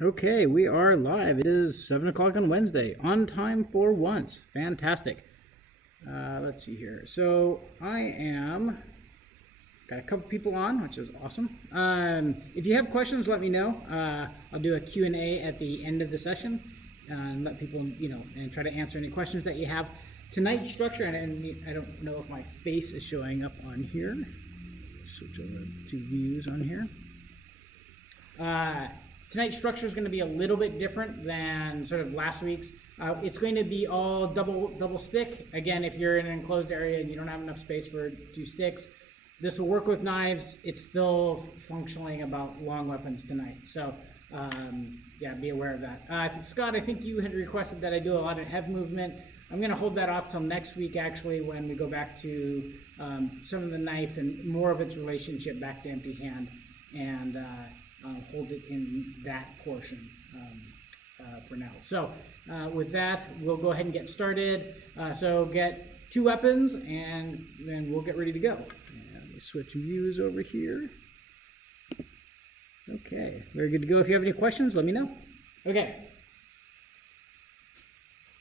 Okay, we are live. It is 7 o'clock on Wednesday. On time for once. Fantastic. Let's see here. So got a couple people on, which is awesome. If you have questions, let me know. I'll do a Q&A at the end of the session and let people, and try to answer any questions that you have. Tonight's structure, and I don't know if my face is showing up on here. Switch over to views on here. Tonight's structure is going to be a little bit different than sort of last week's. It's going to be all double stick. Again, if you're in an enclosed area and you don't have enough space for 2 sticks, this will work with knives. It's still functioning about long weapons tonight. So yeah, be aware of that. Scott, I think you had requested that I do a lot of head movement. I'm going to hold that off till next week, actually, when we go back to some of the knife and more of its relationship back to empty hand, and hold it in that portion for now. So with that, we'll go ahead and get started. So get 2 weapons, and then we'll get ready to go. And let me switch views over here. Okay, very good to go. If you have any questions, let me know. Okay.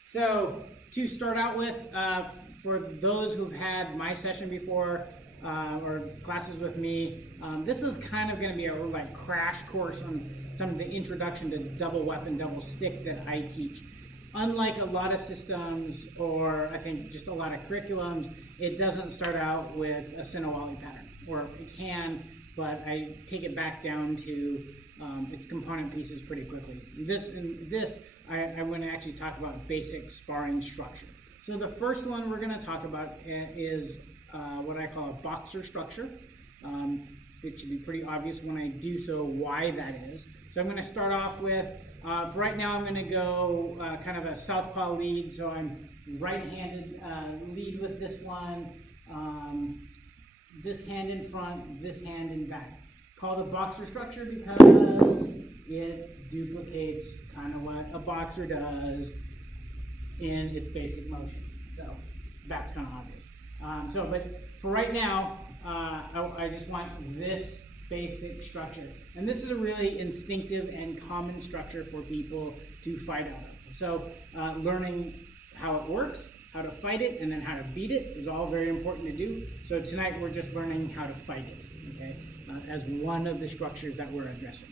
So to start out with, for those who've had my session before or classes with me, this is kind of going to be a crash course on some of the introduction to double weapon, double stick that I teach. Unlike a lot of systems, or I think just a lot of curriculums, it doesn't start out with a Sinawali pattern, or it can, but I take it back down to its component pieces pretty quickly. I'm going to actually talk about basic sparring structure. So the first one we're going to talk about is what I call a boxer structure. It should be pretty obvious when I do so why that is. So I'm going to start off with, for right now I'm going to go kind of a southpaw lead. So I'm right-handed lead with this one, this hand in front, this hand in back. Called a boxer structure because it duplicates kind of what a boxer does in its basic motion. So that's kind of obvious. But for right now, I just want this basic structure. And this is a really instinctive and common structure for people to fight out of. So learning how it works, how to fight it, and then how to beat it is all very important to do. So tonight we're just learning how to fight it, okay, as one of the structures that we're addressing.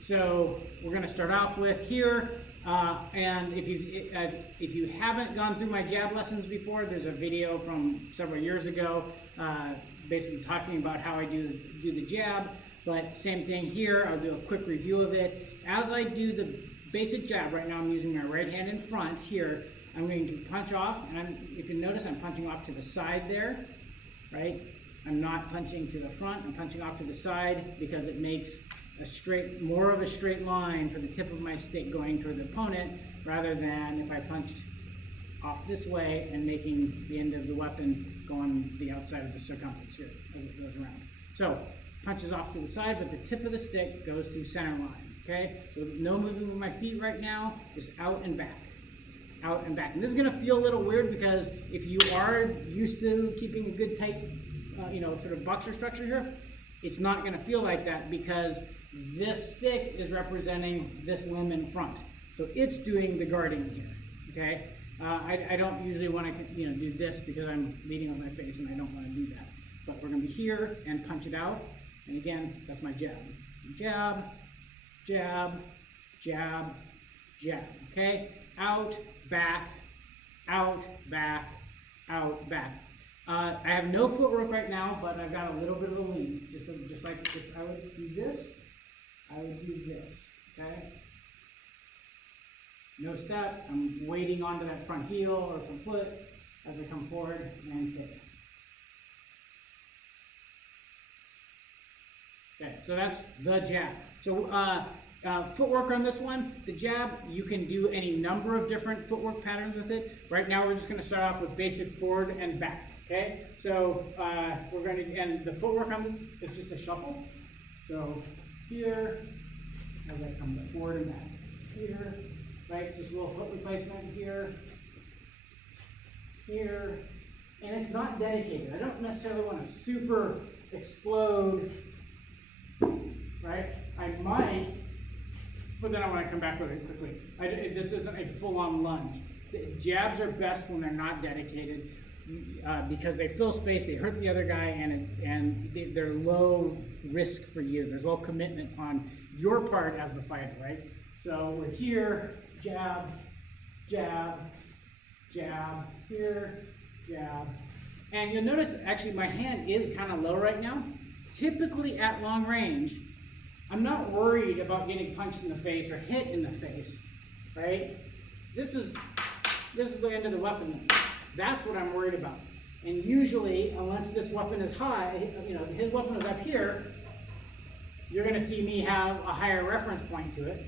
So we're going to start off with here, and if you haven't gone through my jab lessons before, there's a video from several years ago, basically talking about how I do the jab. But same thing here. I'll do a quick review of it. As I do the basic jab, right now I'm using my right hand in front here. I'm going to punch off, and if you notice, I'm punching off to the side there, right? I'm not punching to the front. I'm punching off to the side because it makes more of a straight line for the tip of my stick going toward the opponent, rather than if I punched off this way and making the end of the weapon go on the outside of the circumference here as it goes around. So punches off to the side, but the tip of the stick goes to center line. Okay, so no moving with my feet right now, just out and back. Out and back. And this is going to feel a little weird because if you are used to keeping a good tight, sort of boxer structure here, it's not going to feel like that because this stick is representing this limb in front. So it's doing the guarding here, okay? I don't usually want to, do this because I'm leading with my face and I don't want to do that. But we're going to be here and punch it out. And again, that's my jab. Jab, jab, jab, jab, okay? Out, back, out, back, out, back. I have no footwork right now, but I've got a little bit of a lean. Just like if I would do this, I would do this, okay? No step, I'm waiting onto that front heel or front foot as I come forward and kick. Okay, so that's the jab. So footwork on this one, the jab, you can do any number of different footwork patterns with it. Right now we're just going to start off with basic forward and back. Okay, so we're going to, and the footwork on this is just a shuffle. So here, as I come forward and back. Here, right, just a little foot replacement here, here, and it's not dedicated. I don't necessarily want to super explode, right? I might but then I want to come back really quickly. This isn't a full-on lunge. Jabs are best when they're not dedicated because they fill space, they hurt the other guy, and they're low risk for you. There's low commitment on your part as the fighter, right? So we're here, jab, jab, jab, here, jab. And you'll notice actually my hand is kind of low right now. Typically at long range, I'm not worried about getting punched in the face or hit in the face, right? This is the end of the weapon. That's what I'm worried about. And usually, unless this weapon is high, you know, his weapon is up here, you're going to see me have a higher reference point to it.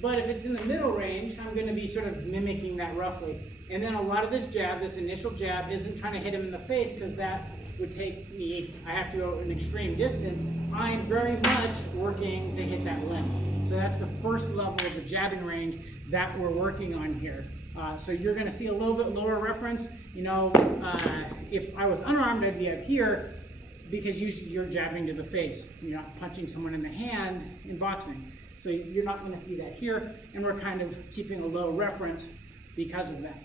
But if it's in the middle range, I'm going to be sort of mimicking that roughly. And then a lot of this jab, this initial jab, isn't trying to hit him in the face because that would take me, I have to go an extreme distance. I'm very much working to hit that limb. So that's the first level of the jabbing range that we're working on here. So you're going to see a little bit lower reference. You know, if I was unarmed, I'd be up here because usually you're jabbing to the face. You're not punching someone in the hand in boxing. So you're not going to see that here, and we're kind of keeping a low reference because of that.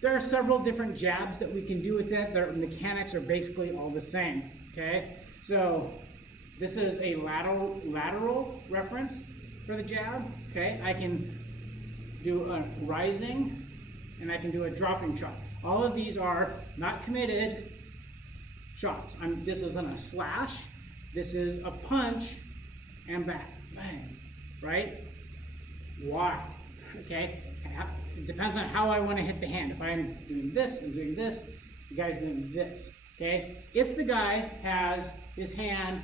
There are several different jabs that we can do with it. Their mechanics are basically all the same, okay? So this is a lateral reference for the jab, okay? I can do a rising, and I can do a dropping shot. All of these are not committed shots. This isn't a slash. This is a punch and back, bang, right? Why? Okay? It depends on how I want to hit the hand. If I'm doing this, I'm doing this, the guy's doing this, okay? If the guy has his hand,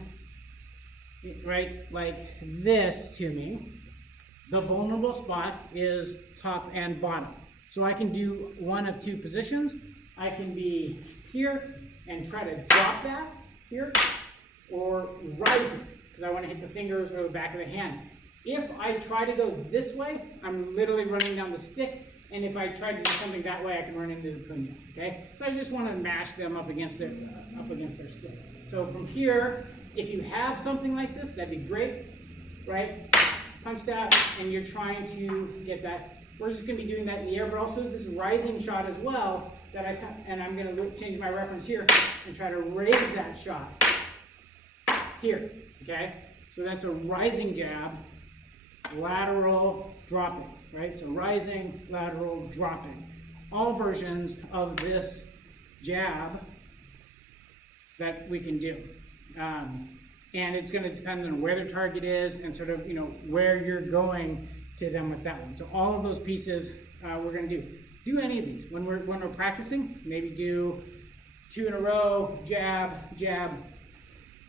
right, like this to me, the vulnerable spot is top and bottom. So I can do one of two positions. I can be here and try to drop that here, or rising, because I want to hit the fingers or the back of the hand. If I try to go this way, I'm literally running down the stick, and if I try to do something that way, I can run into the punya, okay? So I just want to mash them up against their stick. So from here, if you have something like this, that'd be great, right? Punch that, and you're trying to get that. We're just going to be doing that in the air, but also this rising shot as well, and I'm going to change my reference here and try to raise that shot here, okay? So that's a rising jab, lateral, dropping, right? So rising, lateral, dropping. All versions of this jab that we can do. And it's going to depend on where the target is and sort of, you know, where you're going to them with that one. So all of those pieces we're going to do any of these. When we're practicing, maybe do 2 in a row, jab, jab,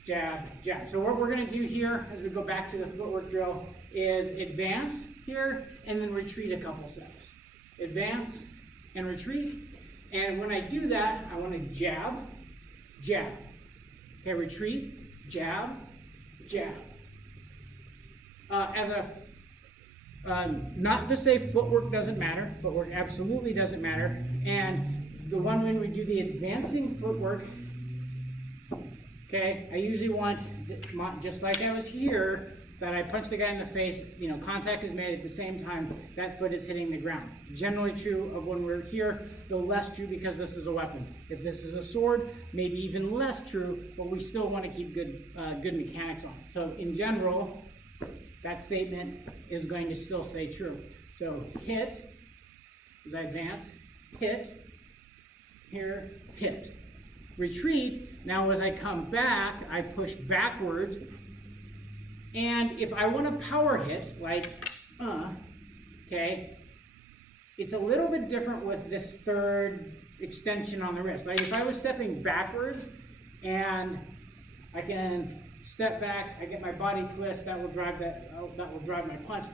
jab, jab. So what we're going to do here as we go back to the footwork drill is advance here and then retreat a couple steps. Advance and retreat. And when I do that, I want to jab, jab. Okay, retreat, jab, jab. Not to say footwork doesn't matter. Footwork absolutely doesn't matter. And the one when we do the advancing footwork, okay, I usually want, just like I was here, that I punch the guy in the face, you know, contact is made at the same time that foot is hitting the ground. Generally true of when we're here, though less true because this is a weapon. If this is a sword, maybe even less true, but we still want to keep good mechanics on it. So in general, that statement is going to still stay true. So hit, as I advance, hit, here, hit. Retreat, now as I come back, I push backwards. And if I want to power hit, like, okay, it's a little bit different with this third extension on the wrist. Like if I was stepping backwards and I can step back, I get my body twist, that will drive my punch.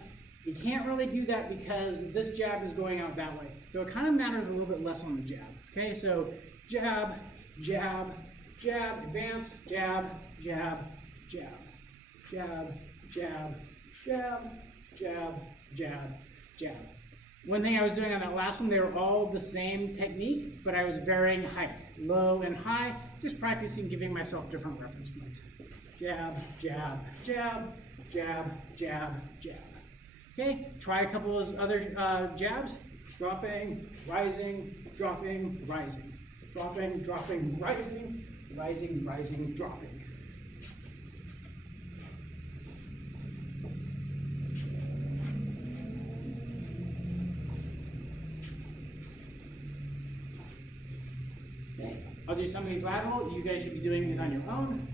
You can't really do that because this jab is going out that way. So it kind of matters a little bit less on the jab. Okay, so jab, jab, jab, advance, jab, jab, jab. Jab, jab, jab, jab, jab, jab. One thing I was doing on that last one, they were all the same technique, but I was varying height, low and high, just practicing giving myself different reference points. Jab, jab, jab, jab, jab, jab. Okay, try a couple of those other jabs. Dropping, rising, dropping, rising. Dropping, dropping, rising, rising, rising, dropping. Okay, I'll do some of these lateral. You guys should be doing these on your own.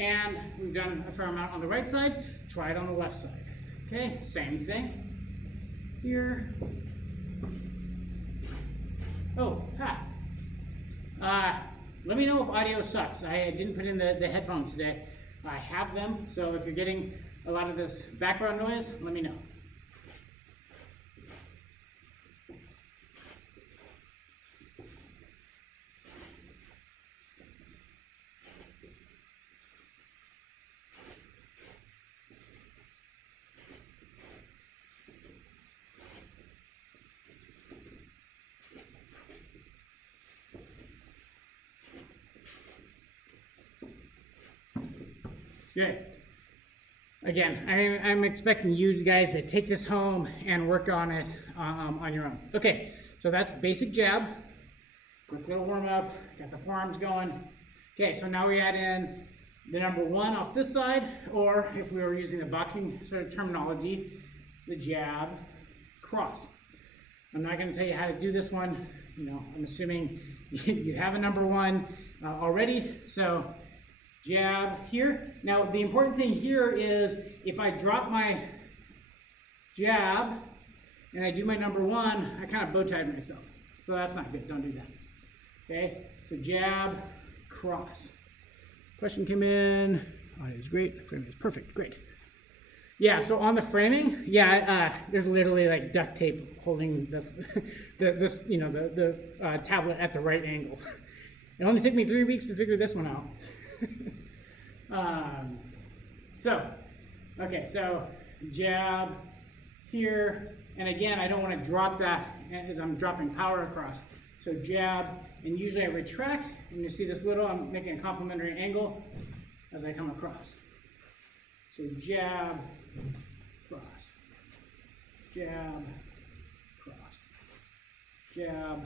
And we've done a fair amount on the right side. Try it on the left side. Okay, same thing. Here. Oh, let me know if audio sucks. I didn't put in the headphones today. I have them, so if you're getting a lot of this background noise, let me know. Good. Again, I'm expecting you guys to take this home and work on it on your own. Okay, so that's basic jab. Quick little warm up, got the forearms going. Okay, so now we add in the number 1 off this side, or if we were using the boxing sort of terminology, the jab cross. I'm not going to tell you how to do this one. You know, I'm assuming you have a number 1 already, so jab here. Now, the important thing here is if I drop my jab and I do my number 1, I kind of bow tied myself. So that's not good. Don't do that. Okay? So jab, cross. Question came in. Audio is great. Framing is perfect. Great. Yeah, so on the framing, there's literally like duct tape holding the tablet at the right angle. It only took me 3 weeks to figure this one out. So jab here, and again, I don't want to drop that as I'm dropping power across. So jab, and usually I retract, and you see this little, I'm making a complementary angle as I come across. So jab, cross, jab, cross, jab,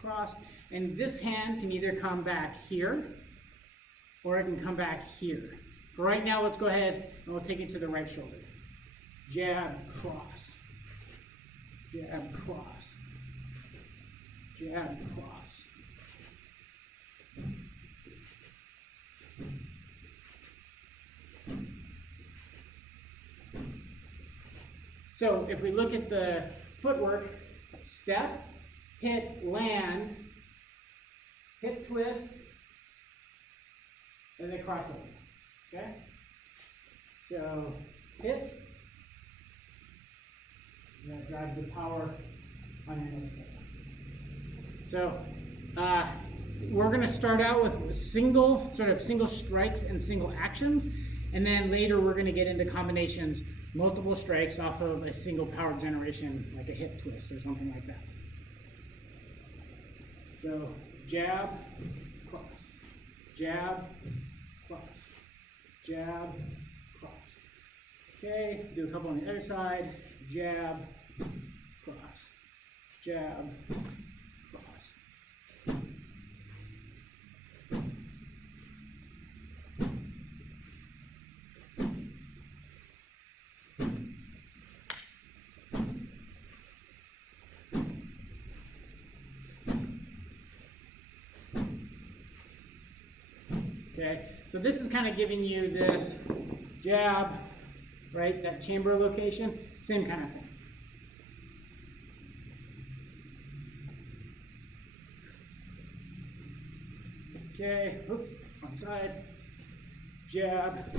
cross, and this hand can either come back here, or it can come back here. For right now, let's go ahead and we'll take it to the right shoulder. Jab, cross. Jab, cross. Jab, cross. So if we look at the footwork, step, hit, land, hip twist, and then cross over. Okay? So hit. And that drives the power on your next step. So we're going to start out with single strikes and single actions, and then later we're going to get into combinations, multiple strikes off of a single power generation, like a hip twist or something like that. So jab, cross, jab, cross, jab, cross. Okay, do a couple on the other side. Jab, cross, jab, cross. Okay, so this is kind of giving you this jab, right, that chamber location, same kind of thing. Okay, one side, jab,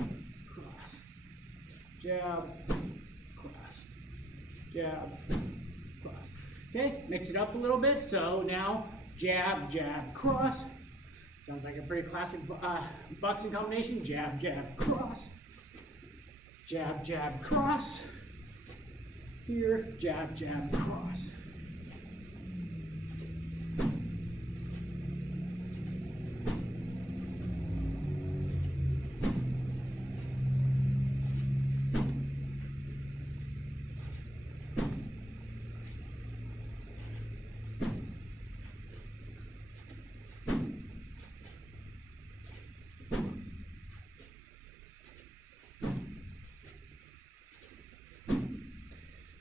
cross, jab, cross, jab, cross. Okay, mix it up a little bit. So now jab, jab, cross. Sounds like a pretty classic boxing combination. Jab, jab, cross. Jab, jab, cross. Here, jab, jab, cross.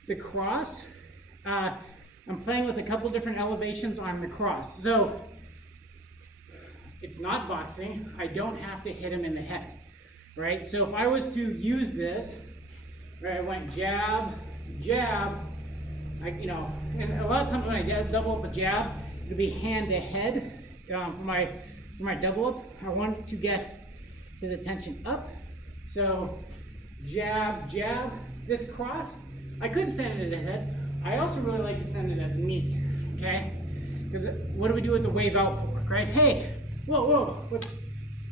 The cross, I'm playing with a couple different elevations on the cross. So it's not boxing. I don't have to hit him in the head, right? So if I was to use this, right, I went jab, jab, and a lot of times when I double up a jab, it'll be hand to head. For my double up, I want to get his attention up. So jab, jab. This cross, I could send it ahead. I also really like to send it as knee, okay? Because what do we do with the wave out footwork, right? Hey, whoa, whoa.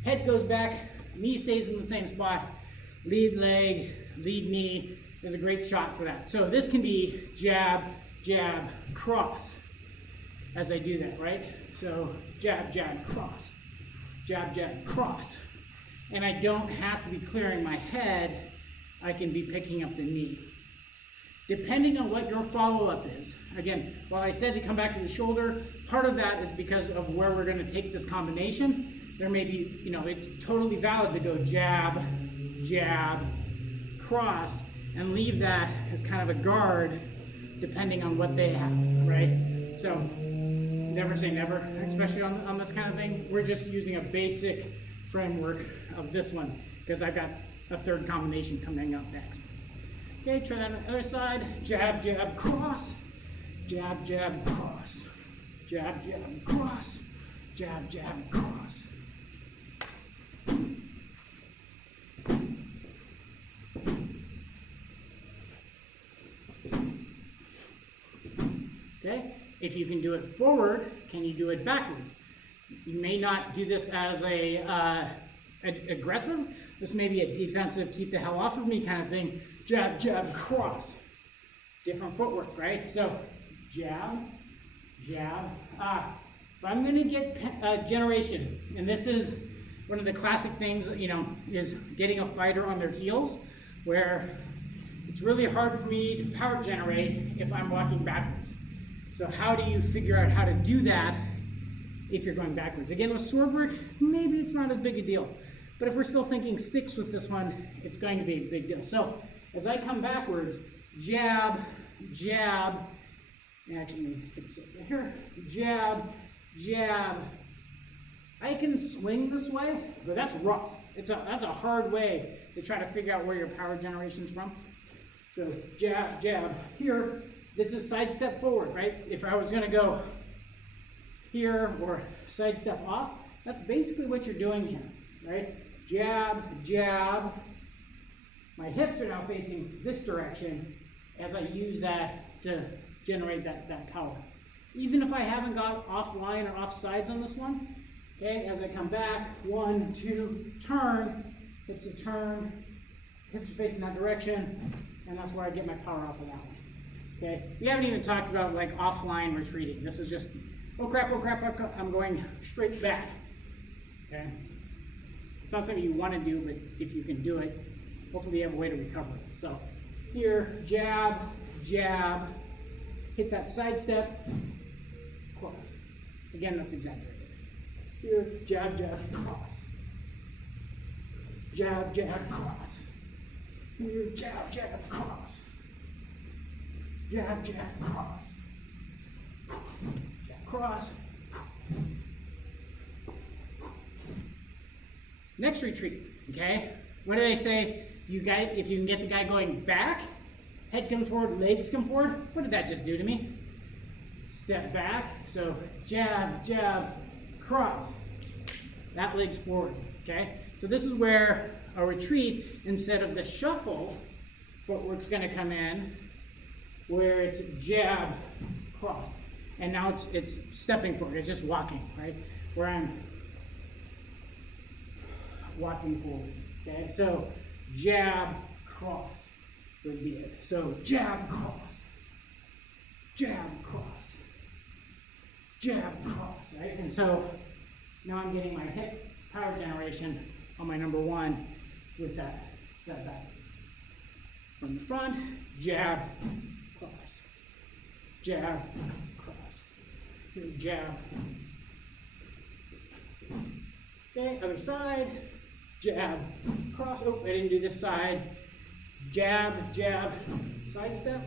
Head goes back, knee stays in the same spot. Lead leg, lead knee. There's a great shot for that. So this can be jab, jab, cross as I do that, right? So jab, jab, cross. Jab, jab, cross. And I don't have to be clearing my head. I can be picking up the knee. Depending on what your follow-up is. Again, while I said to come back to the shoulder, part of that is because of where we're going to take this combination. There may be, it's totally valid to go jab, jab, cross, and leave that as kind of a guard depending on what they have, right? So never say never, especially on this kind of thing. We're just using a basic framework of this one because I've got a third combination coming up next. Okay, try that on the other side. Jab, jab, cross. Jab, jab, cross. Jab, jab, cross. Jab, jab, cross. Okay, if you can do it forward, can you do it backwards? You may not do this as a aggressive. This may be a defensive, keep the hell off of me kind of thing. Jab, jab, cross. Different footwork, right? So jab, jab. If I'm going to get generation, and this is one of the classic things, is getting a fighter on their heels, where it's really hard for me to power generate if I'm walking backwards. So how do you figure out how to do that if you're going backwards? Again, with sword work, maybe it's not as big a deal. But if we're still thinking sticks with this one, it's going to be a big deal. So as I come backwards, jab, jab, actually, let me take a second here. Jab, jab. I can swing this way, but that's rough. That's a hard way to try to figure out where your power generation's from. So jab, jab. Here, this is sidestep forward, right? If I was going to go here or sidestep off, that's basically what you're doing here, right? Jab, jab. My hips are now facing this direction as I use that to generate that power. Even if I haven't got offline or off sides on this one, okay, as I come back, 1, 2, turn, hips are turned, hips are facing that direction, and that's where I get my power off of that one. Okay, we haven't even talked about like offline retreating. This is just, oh crap, I'm going straight back. Okay, it's not something you want to do, but if you can do it, hopefully you have a way to recover it. So here, jab, jab, hit that side step, cross. Again, that's exaggerated. Here, jab, jab, cross. Jab, jab, cross. Here, jab, jab, cross. Jab, jab, cross. Jab, cross. Next retreat, okay? What did I say? If you can get the guy going back, head comes forward, legs come forward. What did that just do to me? Step back. So jab, jab, cross. That leg's forward, okay? So this is where a retreat, instead of the shuffle, footwork's gonna come in, where it's jab, cross. And now it's stepping forward, it's just walking, right? Where I'm walking forward, okay? So jab, cross would be it. So jab, cross, jab, cross, jab, cross, right? And so now I'm getting my hip power generation on my number one with that step backwards. From the front, jab, cross, jab, cross, jab. Okay, other side, jab, cross. Oh, I didn't do this side. Jab, jab, side step,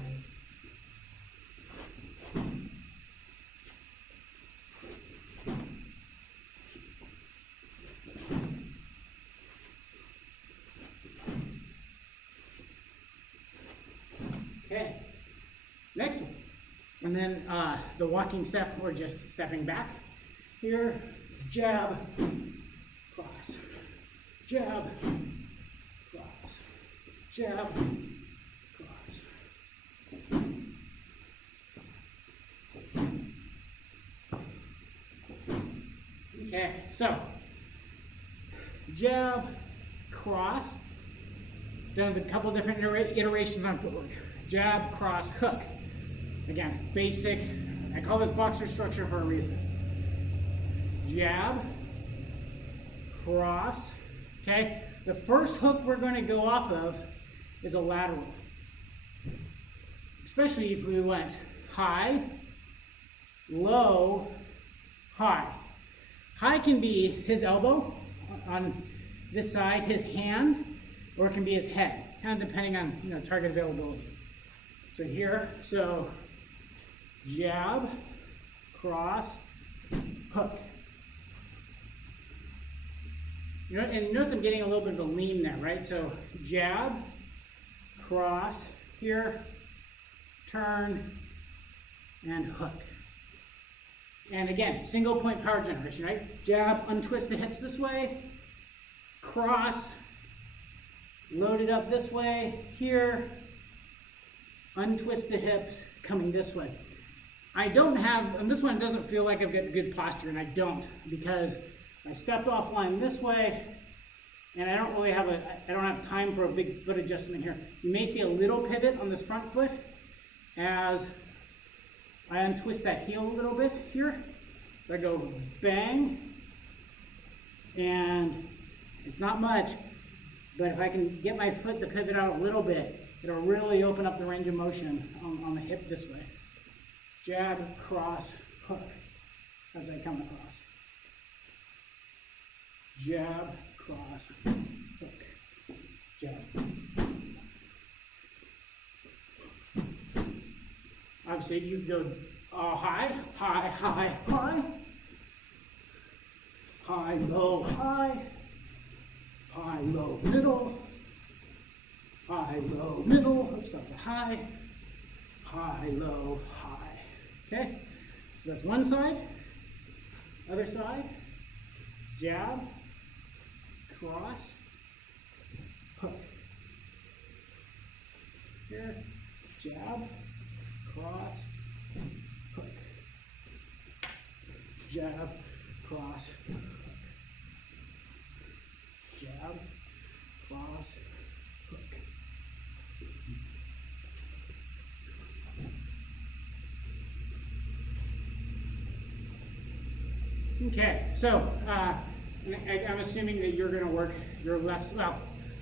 Next one. And then the walking step, or just stepping back. Here, jab, cross, jab, cross, jab, cross. Okay, so jab, cross. Done a couple different iterations on footwork. Jab, cross, hook. Again, basic. I call this boxer structure for a reason. Jab, cross. Okay, the first hook we're going to go off of is a lateral. Especially if we went high, low, high. High can be his elbow on this side, his hand, or it can be his head, kind of depending on target availability. So here, jab, cross, hook. And you notice I'm getting a little bit of a lean there, right? So jab, cross, here, turn, and hook. And again, single point power generation, right? Jab, untwist the hips this way, cross, load it up this way, here, untwist the hips, coming this way. I don't have, and this one doesn't feel like I've got good posture, and I don't, because I stepped offline this way, and I don't really have I don't have time for a big foot adjustment here. You may see a little pivot on this front foot as I untwist that heel a little bit here. So I go bang, and it's not much, but if I can get my foot to pivot out a little bit, it'll really open up the range of motion on the hip this way. Jab, cross, hook, as I come across. Jab, cross, hook, jab. Obviously, you go high, high, high, high, high, low, high, high, low, middle, high, low, middle, oops, up to high, high, low, high. Okay, so that's one side. Other side, jab, cross, hook. Here, jab, cross, hook. Jab, cross, hook. Jab, cross, hook. Okay, so I'm assuming that you're going to work your left side. Well,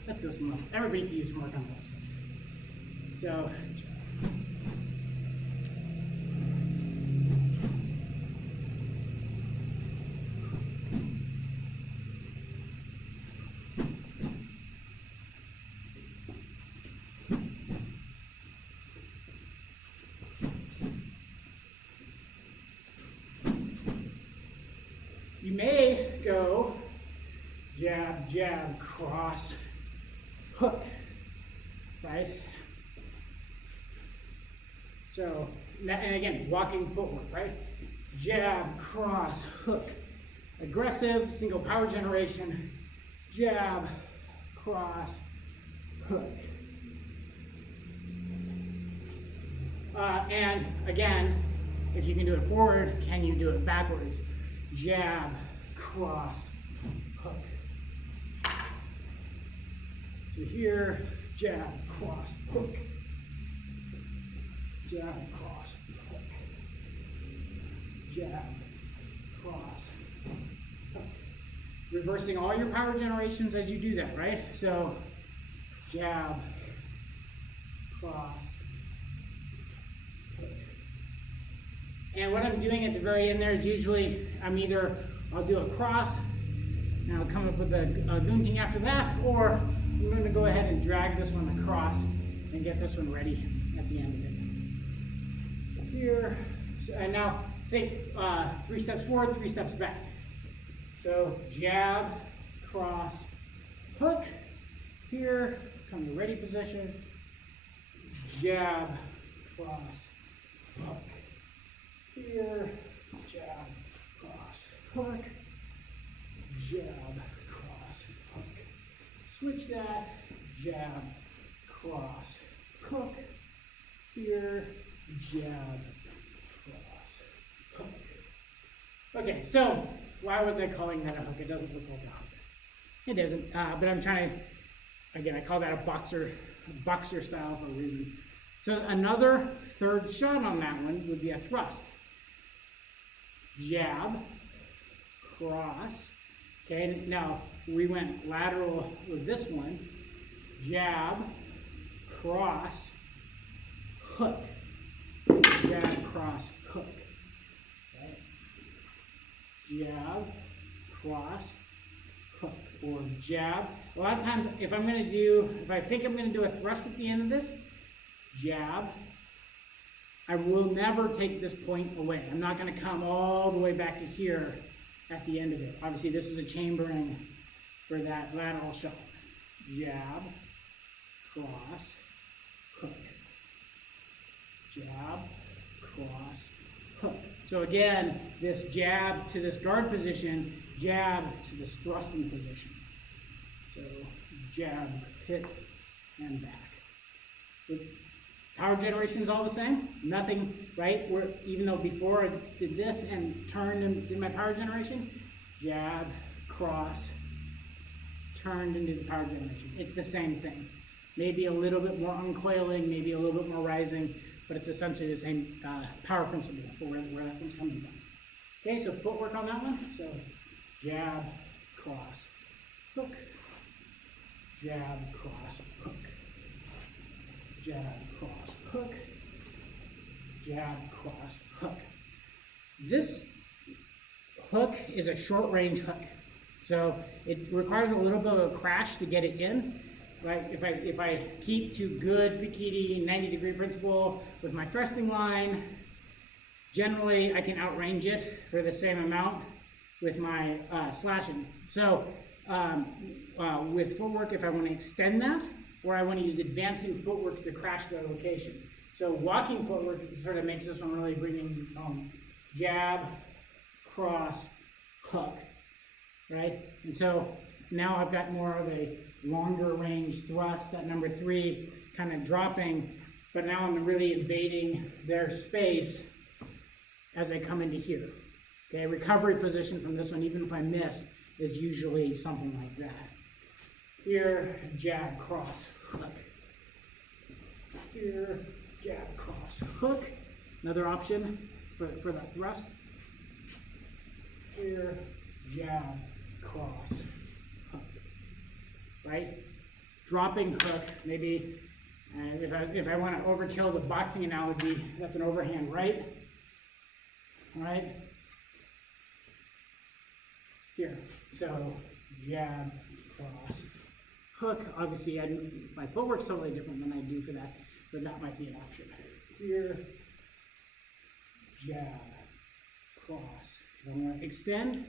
let's do some. Everybody can use some work on the left side. So, you may go jab, jab, cross, hook, right? So, and again, walking footwork, right? Jab, cross, hook. Aggressive, single power generation, jab, cross, hook. And again, if you can do it forward, can you do it backwards? Jab, cross, hook. So here, jab, cross, hook. Jab, cross, hook. Jab, cross, hook. Reversing all your power generations as you do that, right? So, jab, cross, hook. And what I'm doing at the very end there is usually I'll do a cross, and I'll come up with a gunting after that, or I'm going to go ahead and drag this one across and get this one ready at the end of it. So here, and now think 3 steps forward, 3 steps back. So jab, cross, hook. Here, come to ready position. Jab, cross, hook. Here, jab, cross, hook, jab, cross, hook. Switch that, jab, cross, hook. Here, jab, cross, hook. Okay, so why was I calling that a hook? It doesn't look like a hook. It isn't, but I'm trying to, again, I call that a boxer style for a reason. So another third shot on that one would be a thrust. Jab, cross. Okay, now we went lateral with this one. Jab, cross, hook. Jab, cross, hook. Okay. Jab, cross, hook, or jab. A lot of times, if I think I'm going to do a thrust at the end of this, jab, I will never take this point away. I'm not going to come all the way back to here at the end of it. Obviously, this is a chambering for that lateral shot. Jab, cross, hook. Jab, cross, hook. So again, this jab to this guard position, jab to this thrusting position. So jab, hit, and back. The power generation is all the same. Nothing, right? Even though before I did this and turned and did my power generation, jab, cross, turned and did the power generation. It's the same thing. Maybe a little bit more uncoiling, maybe a little bit more rising, but it's essentially the same power principle for where that one's coming from. Okay, so footwork on that one. So jab, cross, hook, jab, cross, hook, jab, cross, hook, jab, cross, hook. This hook is a short range hook. So it requires a little bit of a crash to get it in. Right? If I keep to good Pikiti 90-degree principle with my thrusting line, generally I can outrange it for the same amount with my slashing. So with footwork, if I want to extend that, or I want to use advancing footwork to crash the location. So walking footwork sort of makes this one really bringing jab, cross, hook, right? And so now I've got more of a longer range thrust at number 3, kind of dropping, but now I'm really invading their space as I come into here. Okay, recovery position from this one, even if I miss, is usually something like that. Here, jab, cross, hook. Here, jab, cross, hook. Another option for that thrust. Here, jab, cross, hook. Right? Dropping hook, maybe if I want to overkill the boxing analogy, that's an overhand right. All right? Here. So jab, cross, hook. Obviously, my footwork's totally different than I do for that, but that might be an option. Here, jab, cross. I want to extend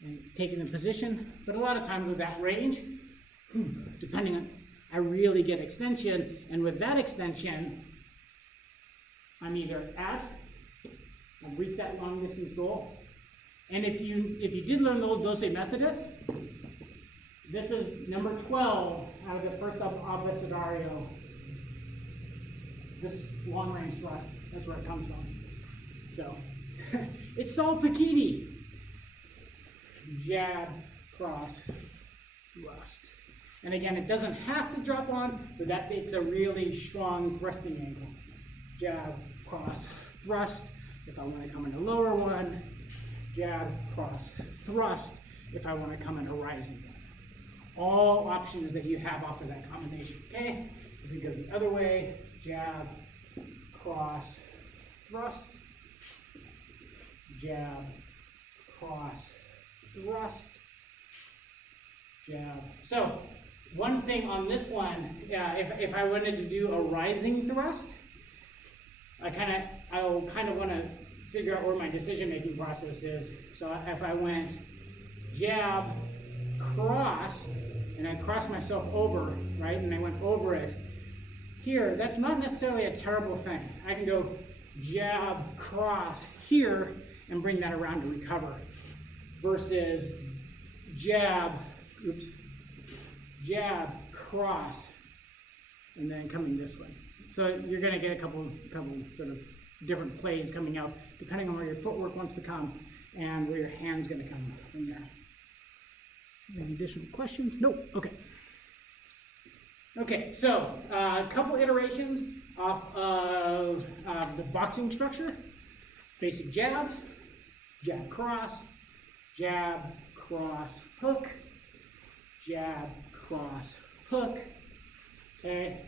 and taking the position, but a lot of times with that range, depending on, I really get extension, and with that extension, I'm either I've reached that long distance goal, and if you did learn the old Dose Methodist, this is number 12 out of the first abecedario. This long range thrust, that's where it comes from. So, it's so Pikiti. Jab, cross, thrust. And again, it doesn't have to drop on, but that makes a really strong thrusting angle. Jab, cross, thrust. If I want to come in a lower one, jab, cross, thrust. If I want to come in a rising one. All options that you have off of that combination, okay? If you go the other way, jab, cross, thrust. Jab, cross, thrust, jab. So one thing on this one, if I wanted to do a rising thrust, I'll kind of want to figure out where my decision-making process is. So if I went jab, cross, and I crossed myself over, right, and I went over it, here, that's not necessarily a terrible thing. I can go jab, cross here, and bring that around to recover. Versus jab, jab, cross, and then coming this way. So you're going to get a couple sort of different plays coming out, depending on where your footwork wants to come and where your hand's going to come from there. Any additional questions? Nope. Okay. Okay, so a couple iterations off of the boxing structure. Basic jabs, jab, cross, hook, jab, cross, hook. Okay,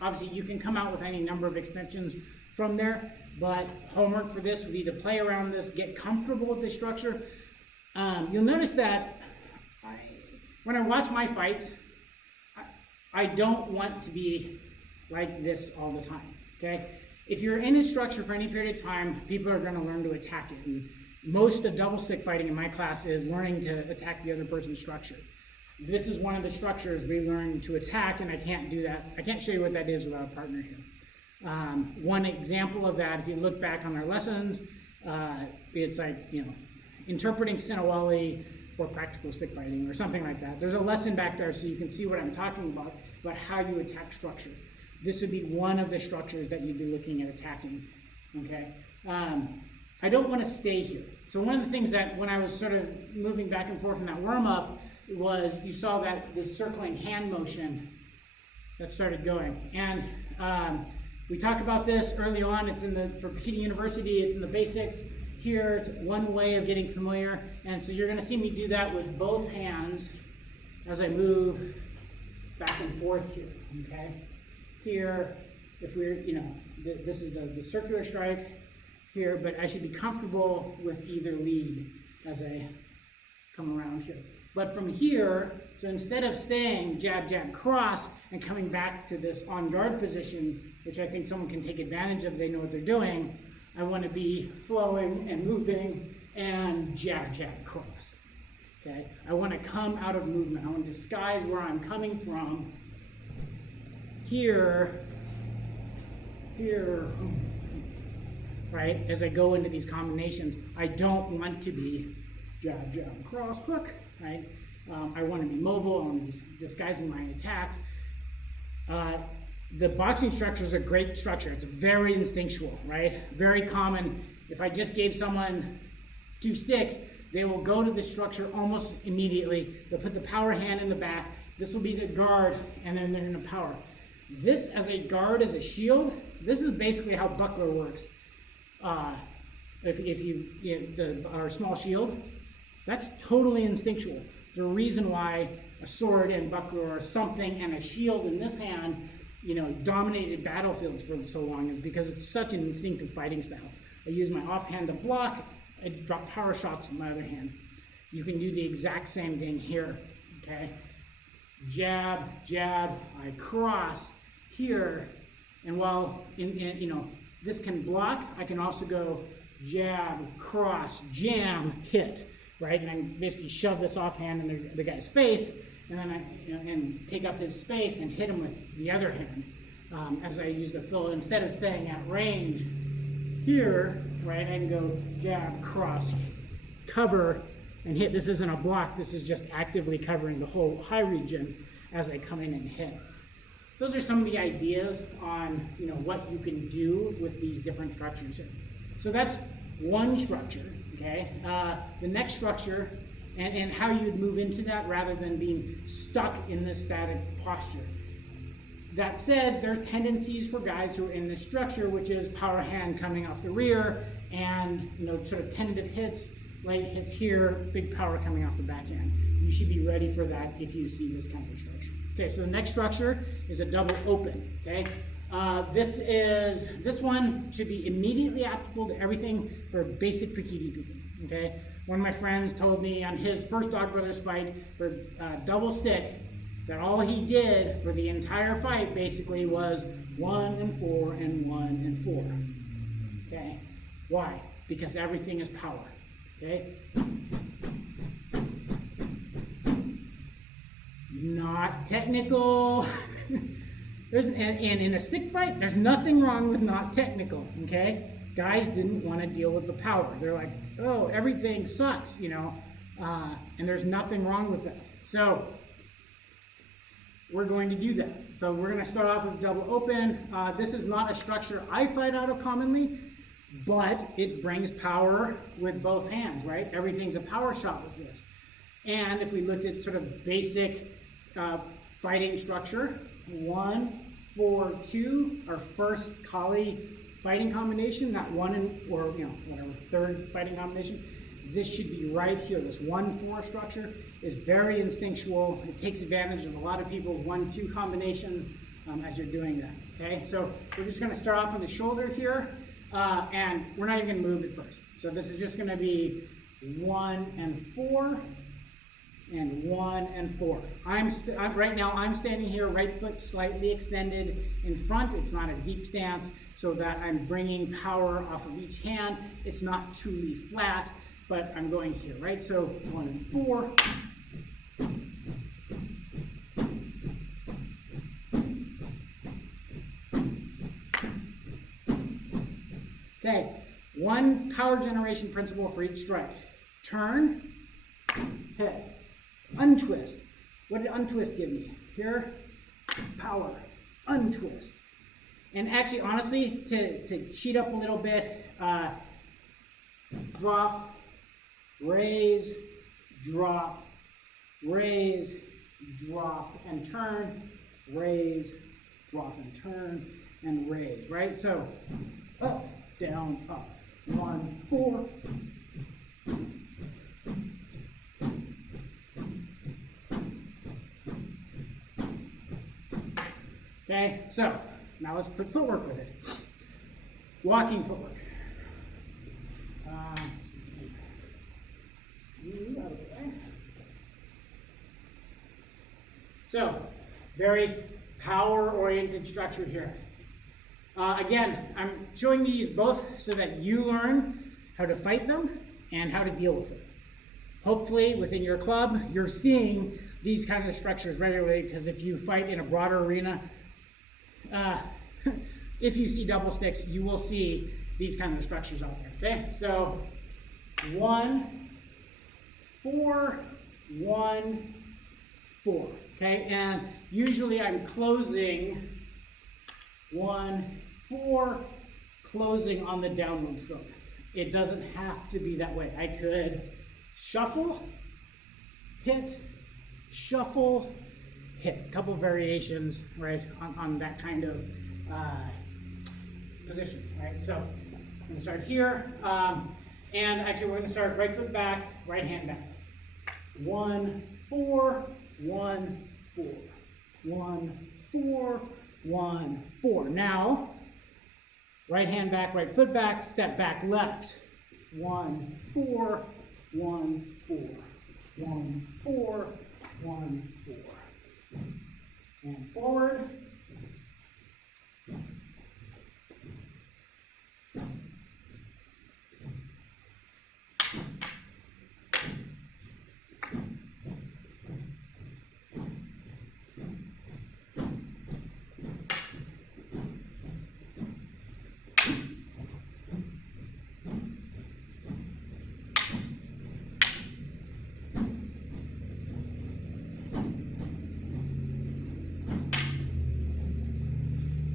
obviously you can come out with any number of extensions from there, but homework for this would be to play around this, get comfortable with the structure. You'll notice that when I watch my fights, I don't want to be like this all the time, okay? If you're in a structure for any period of time, people are going to learn to attack it. And most of double stick fighting in my class is learning to attack the other person's structure. This is one of the structures we learn to attack, and I can't do that. I can't show you what that is without a partner here. One example of that, if you look back on our lessons, it's like, you know, interpreting Sinawali for practical stick fighting or something like that. There's a lesson back there so you can see what I'm talking about how you attack structure. This would be one of the structures that you'd be looking at attacking, okay? I don't want to stay here. So one of the things that when I was sort of moving back and forth in that warm-up was you saw that this circling hand motion that started going. And we talk about this early on. It's for Bikini University, it's in the basics. Here, it's one way of getting familiar. And so you're going to see me do that with both hands as I move back and forth here, okay? Here, if we're, you know, this is the circular strike here, but I should be comfortable with either lead as I come around here. But from here, so instead of staying jab, jab, cross, and coming back to this on guard position, which I think someone can take advantage of, they know what they're doing, I want to be flowing and moving and jab, jab, cross. Okay? I want to come out of movement. I want to disguise where I'm coming from. Here, right? As I go into these combinations, I don't want to be jab, jab, cross, hook, right? I want to be mobile. I want to be disguising my attacks. The boxing structure is a great structure. It's very instinctual, right? Very common. If I just gave someone 2 sticks, they will go to the structure almost immediately. They'll put the power hand in the back. This will be the guard, and then they're going to power. This as a guard, as a shield, this is basically how buckler works. Our small shield, that's totally instinctual. The reason why a sword and buckler or something and a shield in this hand, you know, dominated battlefields for so long is because it's such an instinctive fighting style. I use my offhand to block, I drop power shots with my other hand. You can do the exact same thing here, okay? Jab, jab, I cross here, and while this can block, I can also go jab, cross, jam, hit, right? And I basically shove this offhand in the guy's face, and then and take up his space and hit him with the other hand as I use the fill. Instead of staying at range here, right, I can go jab, cross, cover, and hit. This isn't a block. This is just actively covering the whole high region as I come in and hit. Those are some of the ideas on what you can do with these different structures here. So that's one structure, okay? The next structure and how you would move into that rather than being stuck in this static posture. That said, there are tendencies for guys who are in this structure, which is power hand coming off the rear and sort of tentative hits, light hits here, big power coming off the backhand. You should be ready for that if you see this kind of structure. Okay, so the next structure is a double open. Okay, this one should be immediately applicable to everything for basic Pikiti people. Okay, one of my friends told me on his first Dog Brothers fight for double stick that all he did for the entire fight basically was 1 and 4 and 1 and 4. Okay, why? Because everything is power. Okay. Not technical. And in a stick fight, there's nothing wrong with not technical, okay? Guys didn't want to deal with the power. They're like, oh, everything sucks, you know, and there's nothing wrong with that. So we're going to do that. So we're going to start off with double open. This is not a structure I fight out of commonly, but it brings power with both hands, right? Everything's a power shot with this. And if we looked at sort of basic fighting structure, 1, 4, 2, our first Kali fighting combination, not 1 and 4, you know, whatever, third fighting combination. This should be right here. This 1-4 structure is very instinctual. It takes advantage of a lot of people's 1-2 combination as you're doing that, okay? So we're just gonna start off on the shoulder here, and we're not even gonna move it first. So this is just gonna be 1 and 4, and 1 and 4. Right now I'm standing here, right foot slightly extended in front. It's not a deep stance, so that I'm bringing power off of each hand. It's not truly flat, but I'm going here, right? So 1 and 4. Okay, one power generation principle for each strike. Turn, hit. Untwist. What did untwist give me? Here, power. Untwist. And actually, honestly, to cheat up a little bit, drop, raise, drop, raise, drop, and turn, raise, drop, and turn, and raise, right? So, up, down, up. 1, 4. Okay, so now let's put footwork with it. Walking footwork. So, very power-oriented structure here. Again, I'm showing these both so that you learn how to fight them and how to deal with them. Hopefully, within your club, you're seeing these kind of structures regularly, because if you fight in a broader arena, if you see double sticks, you will see these kind of structures out there, okay? So 1, 4, 1, 4, okay? And usually I'm closing 1, 4, closing on the downward stroke. It doesn't have to be that way. I could shuffle, hit, shuffle, hit. A couple variations, right, on that kind of position, right? So I'm going to start here, and actually we're going to start right foot back, right hand back. 1, 4, 1, 4, 1, 4, 1, 4. Now, right hand back, right foot back, step back left. 1, 4, 1, 4, 1, 4, 1, 4. And forward.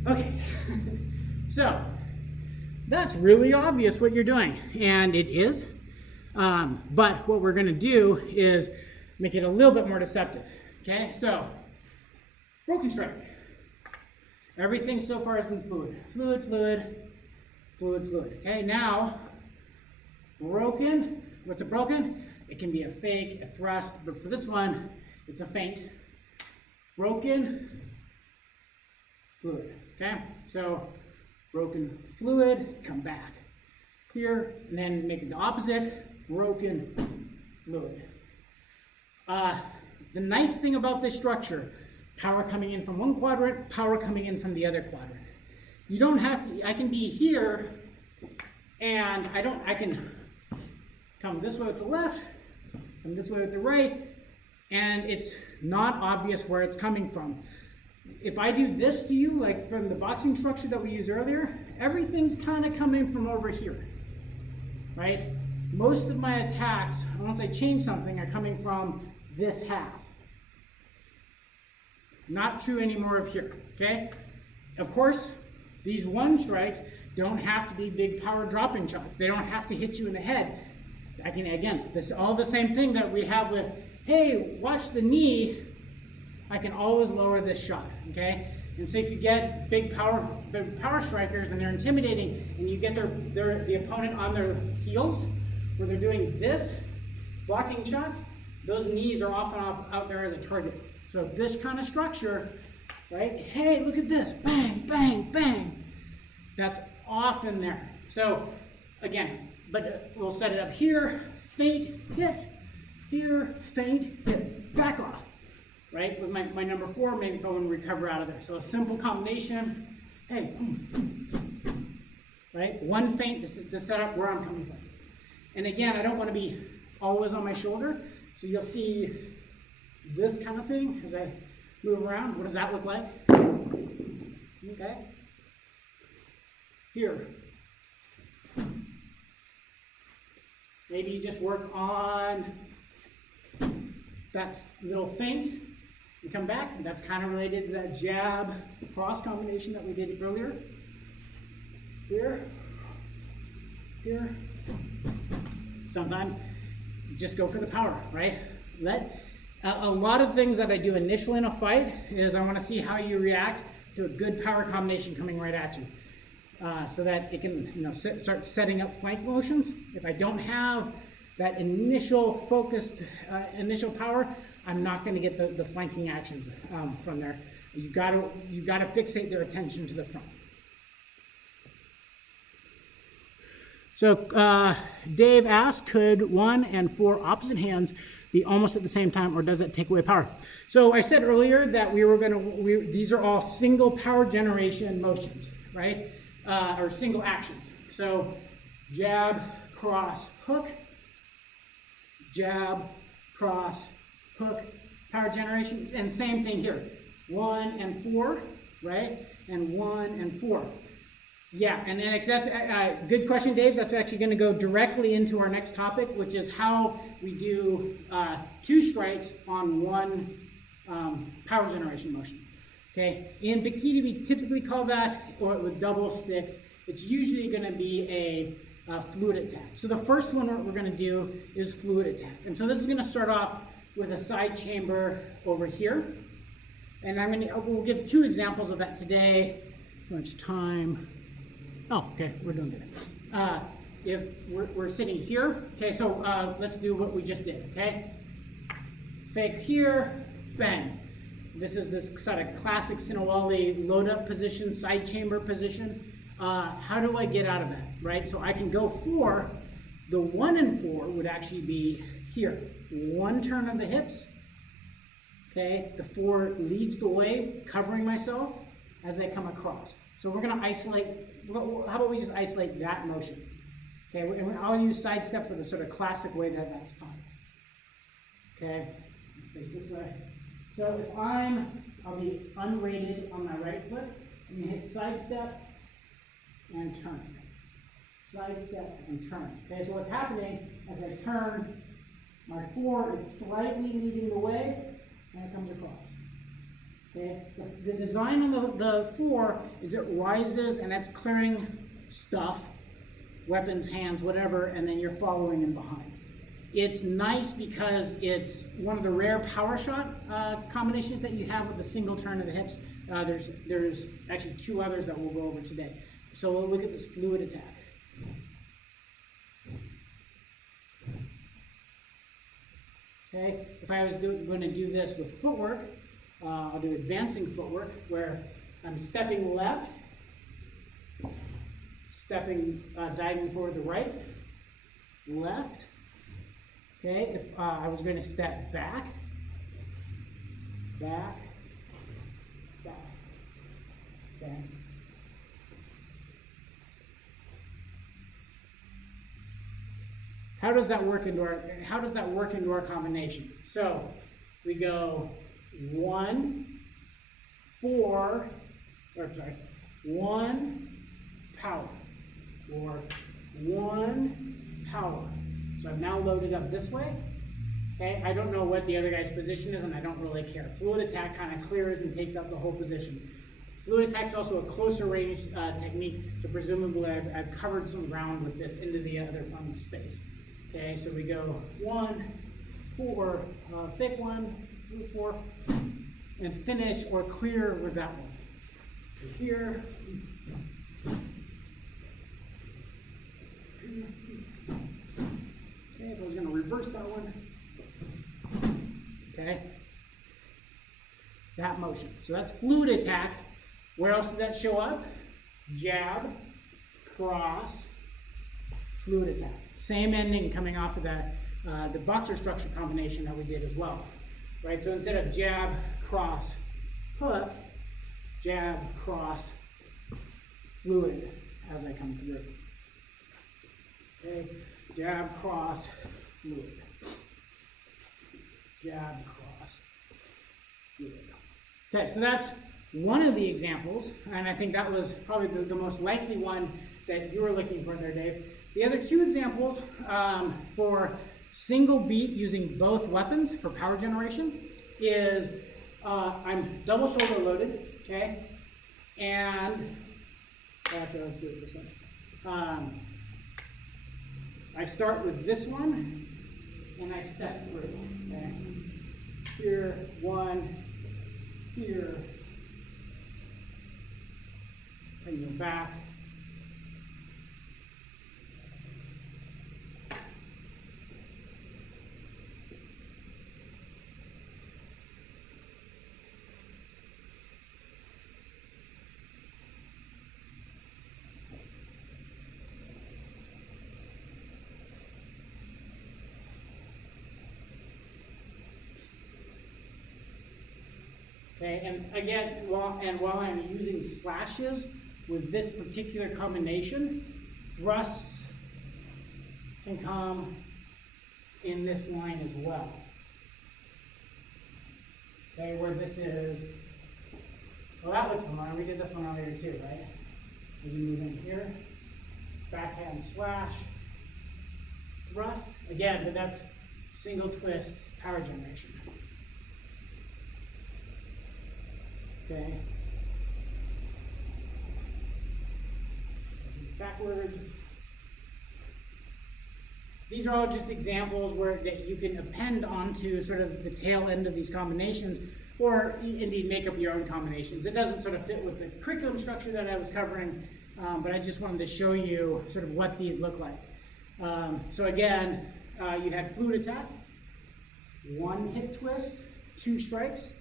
Okay, so that's really obvious what you're doing, and it is, but what we're going to do is make it a little bit more deceptive, okay? So, broken strike. Everything so far has been fluid. Fluid, fluid, fluid, fluid, okay? Now, broken. What's a broken? It can be a fake, a thrust, but for this one, it's a feint. Broken, fluid. Okay, so broken, fluid, come back here, and then make it the opposite, broken, fluid. The nice thing about this structure, power coming in from one quadrant, power coming in from the other quadrant. You don't have to, I can be here, and I can come this way with the left, come this way with the right, and it's not obvious where it's coming from. if I do this to you, like from the boxing structure that we used earlier, everything's kind of coming from over here, right? Most of my attacks, once I change something, are coming from this half. Not true anymore of here, okay? Of course, these one strikes don't have to be big power dropping shots. They don't have to hit you in the head. Again, this all the same thing that we have with, hey, watch the knee. I can always lower this shot, okay? And so if you get big power strikers and they're intimidating, and you get the opponent on their heels, where they're doing this, blocking shots, those knees are often out there as a target. So this kind of structure, right? Hey, look at this, bang, bang, bang. That's often there. So again, but we'll set it up here, feint, hit, here, feint, hit, back off. Right, with my number 4, maybe if I want to recover out of there. So a simple combination, hey, right? One feint to set up where I'm coming from. And again, I don't want to be always on my shoulder. So you'll see this kind of thing as I move around. What does that look like? Okay. Here. Maybe you just work on that little feint. You come back, and that's kind of related to that jab cross combination that we did earlier. Here, here. Sometimes you just go for the power, right? A lot of things that I do initially in a fight is I want to see how you react to a good power combination coming right at you, so that it can, start setting up flank motions. If I don't have that initial focused, initial power, I'm not going to get the flanking actions from there. You got to fixate their attention to the front. So Dave asked, could 1 and 4 opposite hands be almost at the same time, or does it take away power? So I said earlier that these are all single power generation motions, right? Or single actions. So jab, cross, hook, jab, cross, hook, power generation, and same thing here. 1 and 4, right? And 1 and 4. Yeah, and then that's a good question, Dave. That's actually going to go directly into our next topic, which is how we do 2 strikes on 1 power generation motion. Okay, in Bikini we typically call that, or with double sticks, it's usually going to be a fluid attack. So the first one we're going to do is fluid attack. And so this is going to start off with a side chamber over here. And we'll give 2 examples of that today. How much time? Oh, okay, we're doing good. If we're sitting here, okay, so let's do what we just did, okay? Fake here, bang. This is this sort of classic Sinawali load-up position, side chamber position. How do I get out of that, right? So I can go for, the 1 and 4 would actually be here. 1 turn of the hips, okay? The 4 leads the way, covering myself as I come across. So we're going to isolate, how about we just isolate that motion? Okay, and I'll use side step for the sort of classic way that's taught. Okay, face this way. So if I'll be unrated on my right foot, I'm going to hit side step and turn. Side step and turn. Okay, so what's happening as I turn, my 4 is slightly leading the way, and it comes across. Okay, the design on the 4 is it rises and that's clearing stuff, weapons, hands, whatever, and then you're following in behind. It's nice because it's one of the rare power shot combinations that you have with a single turn of the hips. There's actually 2 others that we'll go over today. So we'll look at this fluid attack. Okay, if I was going to do this with footwork, I'll do advancing footwork, where I'm stepping left, diving forward to right, left. Okay, if I was going to step back, back, okay. How does that work into our combination? So we go 1, 1 power, or 1 power. So I've now loaded up this way. Okay, I don't know what the other guy's position is, and I don't really care. Fluid attack kind of clears and takes out the whole position. Fluid attack is also a closer range technique, so presumably I've covered some ground with this into the other opponent's space. Okay, so we go 1, 4, fake 1, 4, and finish or clear with that one. So here. Okay, if I was going to reverse that one. Okay, that motion. So that's fluid attack. Where else did that show up? Jab, cross, fluid attack. Same ending coming off of that, the boxer structure combination that we did as well. Right, so instead of jab, cross, hook, jab, cross, fluid as I come through. Okay, jab, cross, fluid. Jab, cross, fluid. Okay, so that's one of the examples, and I think that was probably the most likely one that you were looking for there, Dave. The other two examples for single beat using both weapons for power generation is I'm double shoulder loaded, okay, and actually let's do it this way. I start with this one and I step through, okay. Here, 1, here, and go back. Okay, and again, while I'm using slashes with this particular combination, thrusts can come in this line as well. Okay, where this is, well, that looks familiar. We did this one earlier too, right? As you move in here, backhand slash, thrust. Again, but that's single twist power generation. Okay. Backwards. These are all just examples where that you can append onto sort of the tail end of these combinations, or indeed make up your own combinations. It doesn't sort of fit with the curriculum structure that I was covering, but I just wanted to show you sort of what these look like. So again, you had fluid attack, 1 hip twist, 2 strikes,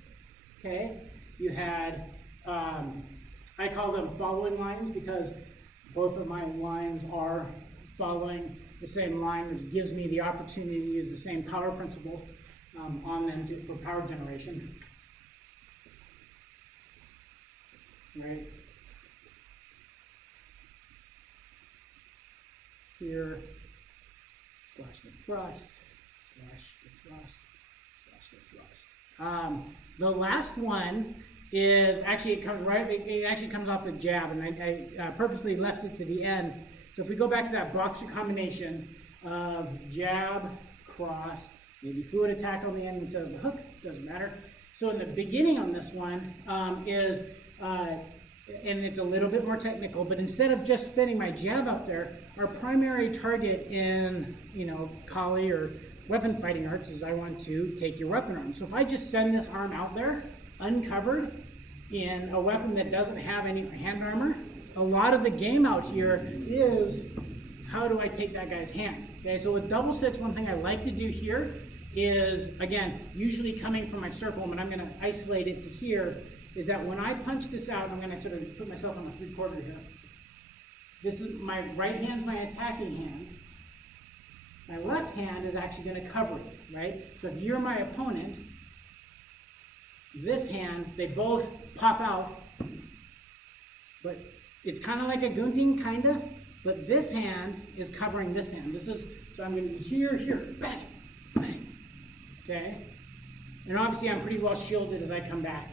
okay? You had, I call them following lines because both of my lines are following the same line, which gives me the opportunity to use the same power principle on them for power generation. Right? Here, slash the thrust, slash the thrust, slash the thrust. The last one is actually, it actually comes off the jab, and I purposely left it to the end. So if we go back to that boxer combination of jab, cross, maybe fluid attack on the end instead of the hook, doesn't matter. So in the beginning on this one is, and it's a little bit more technical, but instead of just spinning my jab out there, our primary target in, Kali or weapon fighting arts is I want to take your weapon arm. So if I just send this arm out there, uncovered, in a weapon that doesn't have any hand armor, a lot of the game out here is how do I take that guy's hand? Okay, so with double sticks, one thing I like to do here is, again, usually coming from my circle, but I'm going to isolate it to here, is that when I punch this out, I'm going to sort of put myself on a 3/4 here. This is my right hand's my attacking hand. My left hand is actually going to cover it, right? So if you're my opponent, this hand, they both pop out, but it's kind of like a gunting, kind of, but this hand is covering this hand. This is, so I'm going to be here, bang, bang, okay? And obviously I'm pretty well shielded as I come back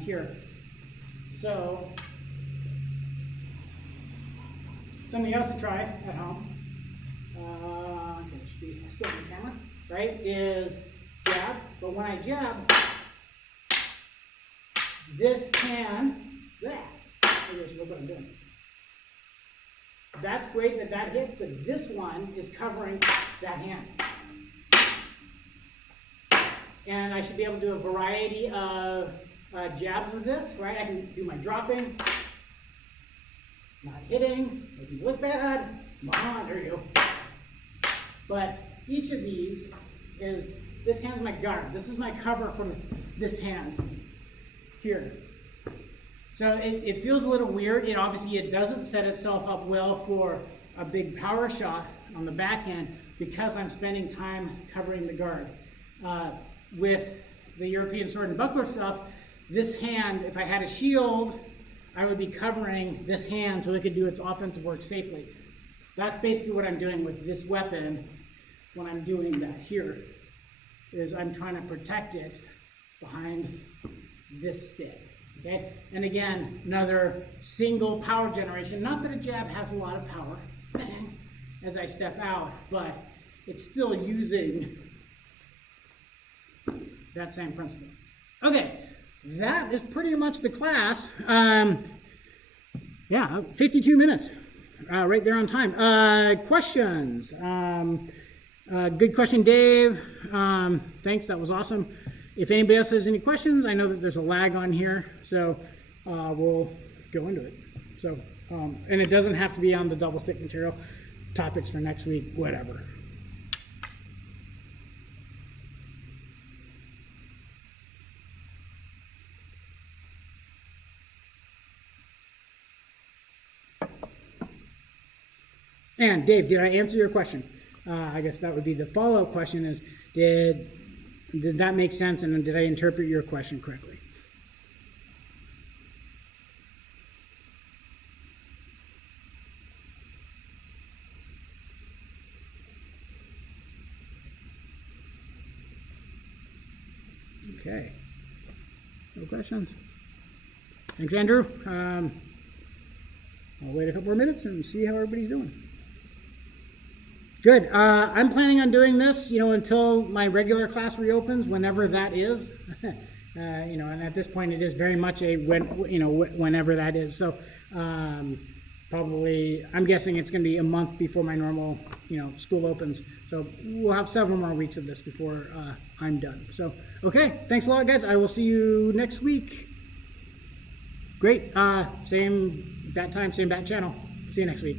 here. So, something else to try at home, okay, should be still on the camera, right, is jab. But when I jab, this can, here's what I'm doing. That's great that that hits, but this one is covering that hand. And I should be able to do a variety of jabs with this, right? I can do my dropping, not hitting, making it look bad. Come on, there you go. But each of these is, this hand's my guard. This is my cover from this hand here. So it feels a little weird. It doesn't set itself up well for a big power shot on the back end because I'm spending time covering the guard. With the European sword and buckler stuff, this hand, if I had a shield, I would be covering this hand so it could do its offensive work safely. That's basically what I'm doing with this weapon when I'm doing that here, is I'm trying to protect it behind this stick. Okay, and again, another single power generation. Not that a jab has a lot of power as I step out, but it's still using that same principle. Okay, that is pretty much the class. Yeah, 52 minutes, right there on time. Questions? Good question, Dave. Thanks, that was awesome. If anybody else has any questions, I know that there's a lag on here, so we'll go into it. So, and it doesn't have to be on the double stick material. Topics for next week, whatever. And Dave, did I answer your question? I guess that would be the follow-up question is, did that make sense, and did I interpret your question correctly? Okay. No questions? Thanks, Andrew. I'll wait a couple more minutes and see how everybody's doing. Good. I'm planning on doing this, until my regular class reopens, whenever that is. And at this point, it is very much a whenever that is. So probably, I'm guessing it's going to be a month before my normal, school opens. So we'll have several more weeks of this before I'm done. So, okay. Thanks a lot, guys. I will see you next week. Great. Same bat time, same bat channel. See you next week.